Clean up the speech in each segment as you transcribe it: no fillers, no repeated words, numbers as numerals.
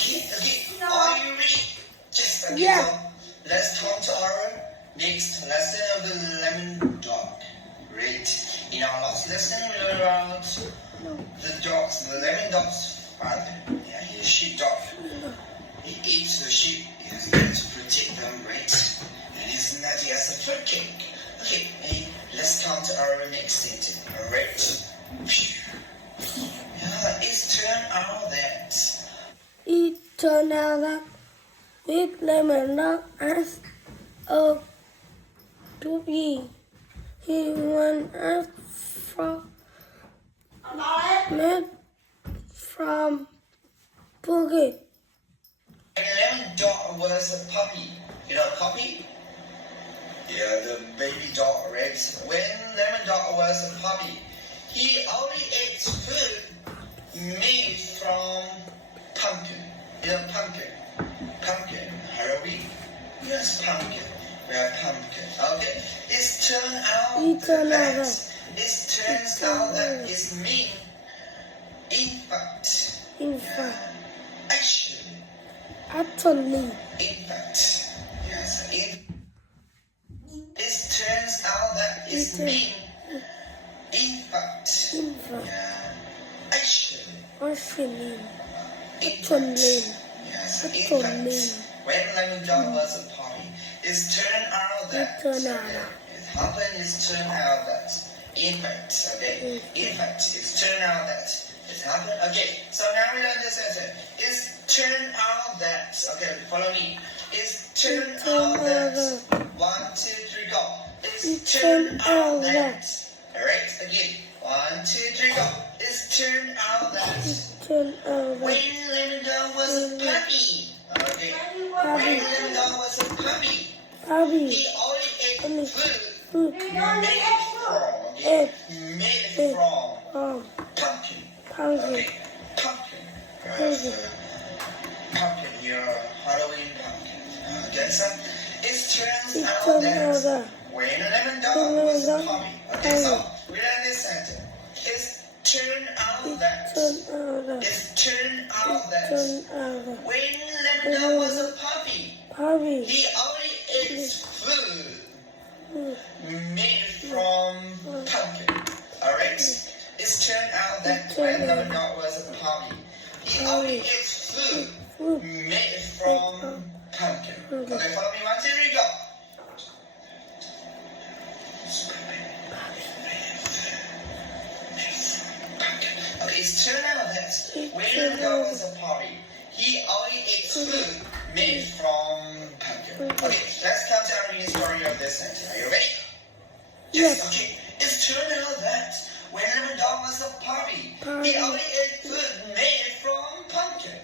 Okay. Are you ready? Just okay. Yeah. So let's come to our next lesson of the lemon dog. Right. In our last lesson, we learned about the lemon dog's father. Yeah, he's a sheepdog. He eats the sheep. He's there to protect them, right? And he's nutty as a fruitcake. Okay, let's come to our next sentence. Alright. It's turned out that. It turned out that with lemon dog as a puppy. He went out made from Phuket. And lemon dog was a puppy. You know puppy? Yeah, the baby dog, right? When lemon dog was a puppy, he only ate food made from pumpkin. You know pumpkin? Pumpkin. Halloween? Yes, pumpkin. We have pumpkin. Okay. It turns out that it's mean. In fact. Actually. In fact. Yes. It turns out that it's mean. In fact. Yeah. Actually. Yes. In fact. When lemon dog was a puppy, it turned out that. It happened. It turned out that. In fact. Okay. In fact. It turned out that. It happened. Okay. So now we learn this sentence. It's turned out that. Okay. Follow me. It's turned out that. 1, 2, 3, go. It's turned out that. Alright. Again. 1, 2, 3, go. It's turned out that. When lemon dog was a puppy. Okay. When lemon dog was a puppy. He only ate food made from pumpkin. Okay. Pumpkin. Pumpkin. Your Halloween pumpkin. Okay, so it turns out that when a lemon dog was a puppy. Okay, so we learn this sentence. It's turned out that. It's turned out that. When lemon dog was a puppy. He only ate food made from pumpkin. Alright? It's turned out that when lemon dog was a puppy, he only ate food made from pumpkin. Okay, follow me. 1, 2, 3, go. Okay, it's turned out that when lemon dog was a puppy, he only ate food made from pumpkin. Okay, let's come to our new story of this sentence. Are you ready? Yes. Okay. It's turned out that when lemon dog was a puppy, he only ate food made from pumpkin.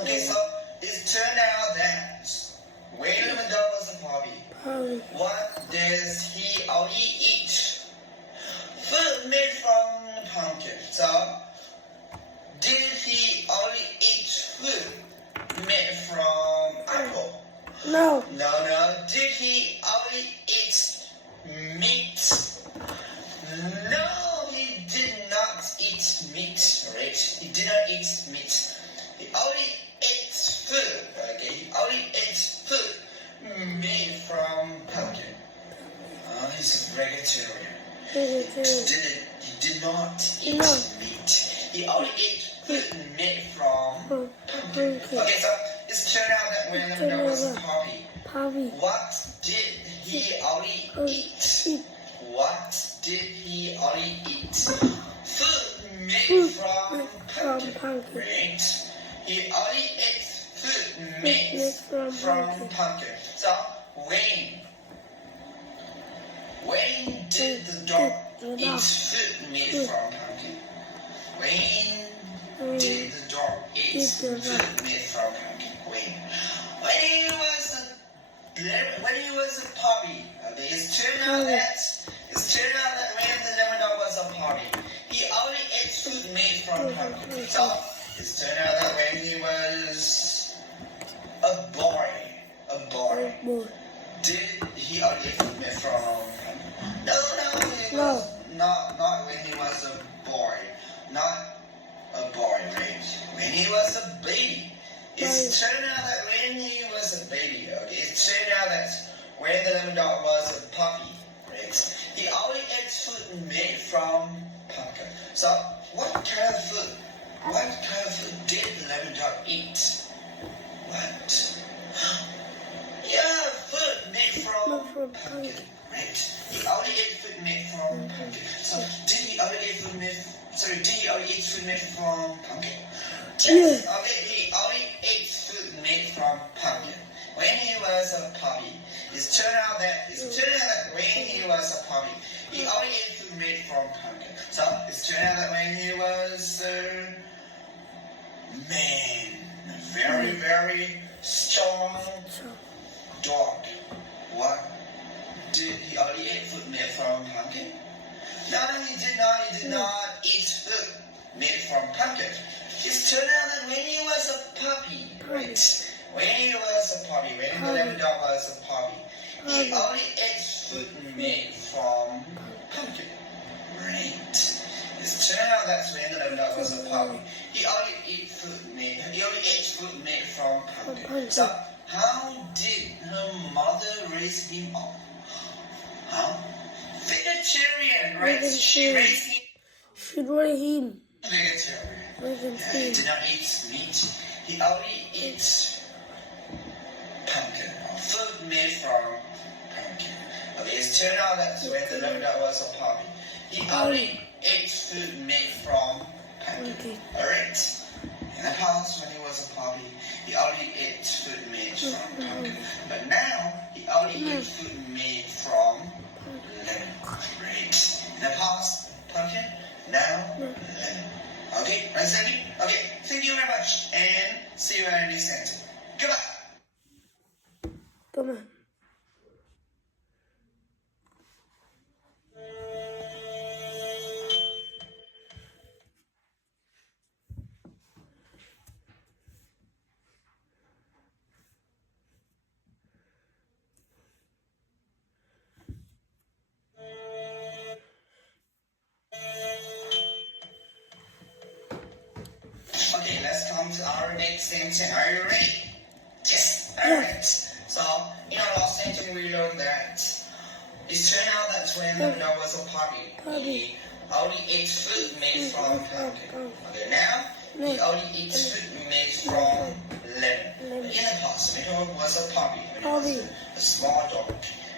Okay, so it's turned out that when lemon dog was a puppy, what does he only eat? Food made from pumpkin. So, did he only eat food made from apple? No. Did he only eat meat? No, he did not eat meat, right? He did not eat meat. He only ate food, okay? He only ate food made from pumpkin. He's a vegetarian. He did not eat meat. He only ate food made from pumpkin. Okay, so it's turned out that when lemon dog was a puppy, what did he only eat? What did he only eat? Food made from pumpkin. Right? He only ate food made from pumpkin. So when did the dog eat food made from pumpkin? When did the dog eat food made from pumpkin? When he was a puppy. Okay, it's turned out that when the lemon dog was a puppy, he only ate food made from pumpkin. So it's turned out that when he was a boy, did he only eat food made from pumpkin? No, he was not when he was a boy. Not a boy, right? When he was a baby. It's turned out that when he was a baby, okay, it turned out that when the lemon dog was a puppy, right? He always ate food made from pumpkin. So what kind of food did the lemon dog eat? What? Yeah, food made from pumpkin, right? He only ate food made from pumpkin. So did he only eat food made from pumpkin? Yes, okay, he only ate food made from pumpkin. When he was a puppy, it turned out that when he was a puppy, he only ate food made from pumpkin. So it turned out that when he was a very, very strong dog, what did he only eat food made from pumpkin? No, he did not. He did not eat food made from pumpkin. It turned out that when he was a puppy, right? When he was a puppy, when the lemon dog was a puppy, he only ate food made from pumpkin, right? It turned out that when the lemon dog was a puppy, he only ate food made from pumpkin. So how did her mother raise him up? Huh? Vegetarian, right? She raised him. She raised him. Vegetarian. He did not eat meat. He only eats pumpkin, or food made from pumpkin. Okay, it turned out that when the lemon dog was a puppy, he only ate food made from pumpkin. Alright? In the past, when he was a puppy, he only ate food made from pumpkin. But now, he only eats food made from lemon. Right? In the past, pumpkin. Now, lemon. Okay, understand me? Okay, thank you very much, and see you in the next sentence. Goodbye. Come on. Okay, let's come to our next sentence. Are you ready? Yes. Alright. So, in our last sentence, we learned that it turned out that when the dog was a puppy, he only ate food made from pumpkin. Okay, now he only eats food made from lemon. In the past, when the dog was a puppy, when it was a small dog,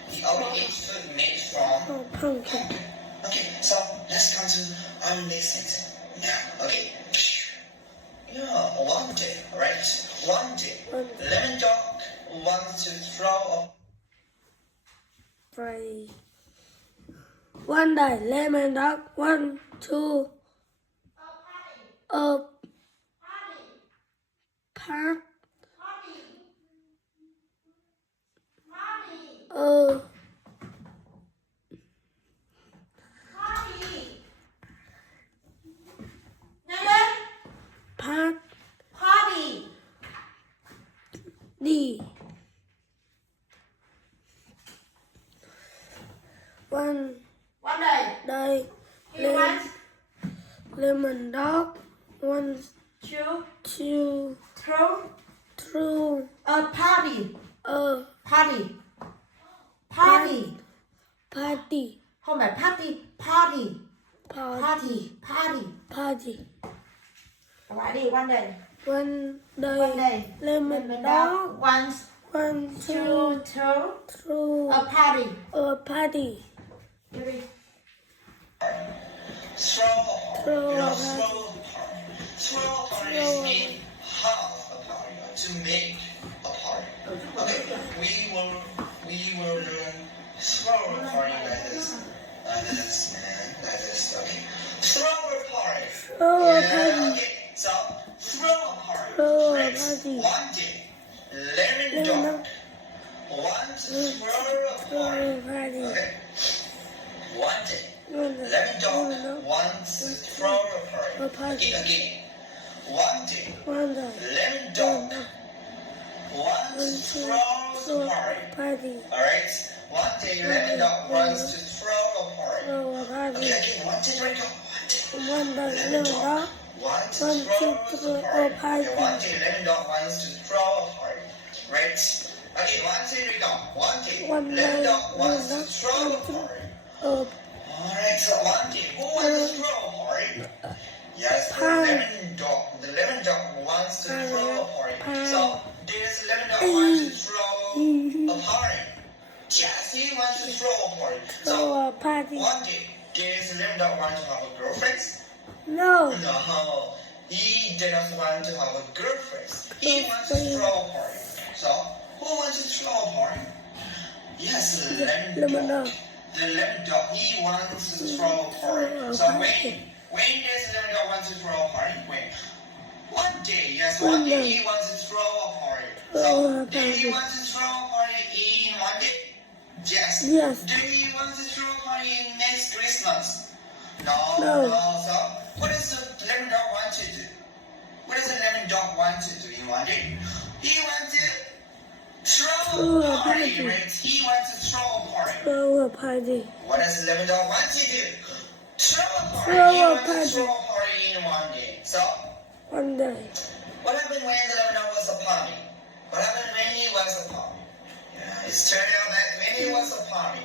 he only ate food made from pumpkin. Okay, so let's come to our next sentence. Now, okay. Yeah, one day, right? One day, lemon dog wants to throw a Friday. One day, lemon dog want to a park. Party. One day, lemon dog wants to throw A party. a Party. Không phải party. Party. Các bạn đi, one day. One day, lemon dog wants wants to throw a party. a party. Đi. throw a party. Throw a party means half a party, or to make a party. Okay, we will learn throw a party like this. Like this. Okay. Throw a party. Okay. So throw a party. One day, lemon dog wants to throw a party. Okay. One day, lemon dog wants to throw a party. Again. One day, lemon dog wants to throw a party. Alright? One day, lemon dog wants to throw a party. Okay, again. One day, lemon dog want to One, throw two, a three, party. oh, party. Okay, one day lemon dog wants to throw a party. Right? Okay, 1, 2, 3, go. One day One lemon day, dog wants to lemon dog throw a wants to- party. uh, Alright, so one day who wants to throw a party? Yes, the lemon dog. The lemon dog wants to throw a party. So there's a lemon dog wants to throw a party. Yes, he wants to throw a party. throw So a party. one day there's a lemon dog wants to have a girlfriend. No. No, he did not want to have a girlfriend. He wants to throw a party. So who wants to throw a party? Yes, the lemon dog. The lemon dog. He wants to throw a party. So when does the lemon dog want to throw a party? When? One day, yes, one day he wants to throw a party. So do he want to throw a party in one day? Yes. Yes. Do he want to throw a party in next Christmas? No. No. So what does the lemon dog want to do? What does the lemon dog want to do in one day? He wants to throw a party, right? He wants to throw a party. Throw a party. What does the lemon dog want to do? Throw a party. Throw He a wants party. to throw a party in one day. So One day. what happened when the lemon dog was a party? What happened when he was a party? Yeah, it's turned out that when he was a party,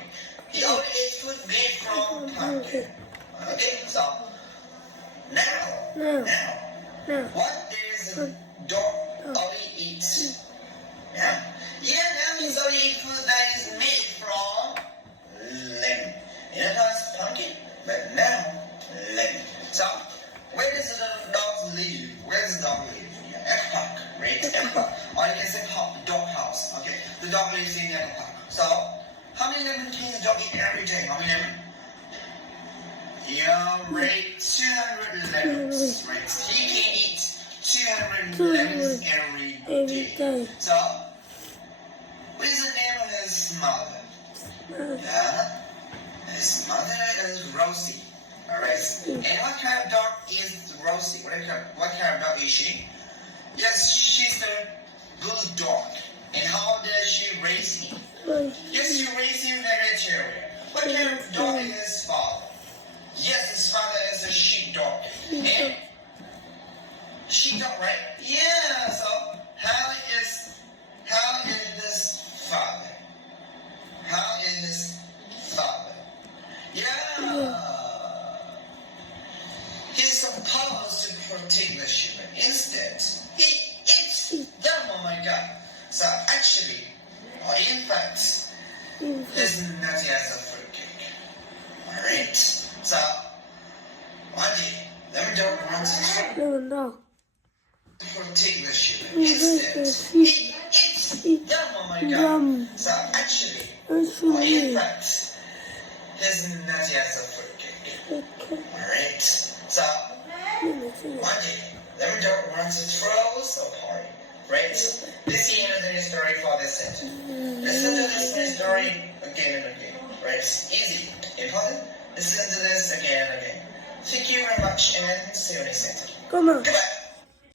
he only ate food made from pumpkin. Okay, so now, what does the dog only eat? Yeah, now he's only eat food that is made from lemon. In the past, pumpkin, but now lemon. So where does the dog live? Where does the dog live? Yeah, egg park, right? Egg park. Or you can say dog house. Okay, the dog lives in the egg park. So how many lemon can the dog eat every day? How many lemon? Yeah, right, 200 lemons, right? He can eat 200 lemons every day. So, what is the name of his mother? Yeah, his mother is Rosie. Alright, and what kind of dog is Rosie? What kind of dog is she? Yes, she's the bulldog. And how does she raise him? Yes, she raised him vegetarian. What kind of dog is his father? Yes, his father is a sheepdog. And sheepdog, right? Yeah, so how is his father? How is his father? Yeah. He's supposed to protect the sheep. Instead, he eats them. Oh my god. So actually, or in fact, he's nutty as a fruitcake. Alright. So, one day, lemon dog wants to Lemon dog. protect the sheep. Instead, he eats them. Oh my god. So actually, or in fact, he's nutty as a fruitcake. Alright. So, one day, lemon dog wants to throw a party. Right? This is the story for this sentence. Listen to this story again and again. Right? Easy. Important? Listen to this again and again. Thank you very much and see you next sentence. Come on. Goodbye.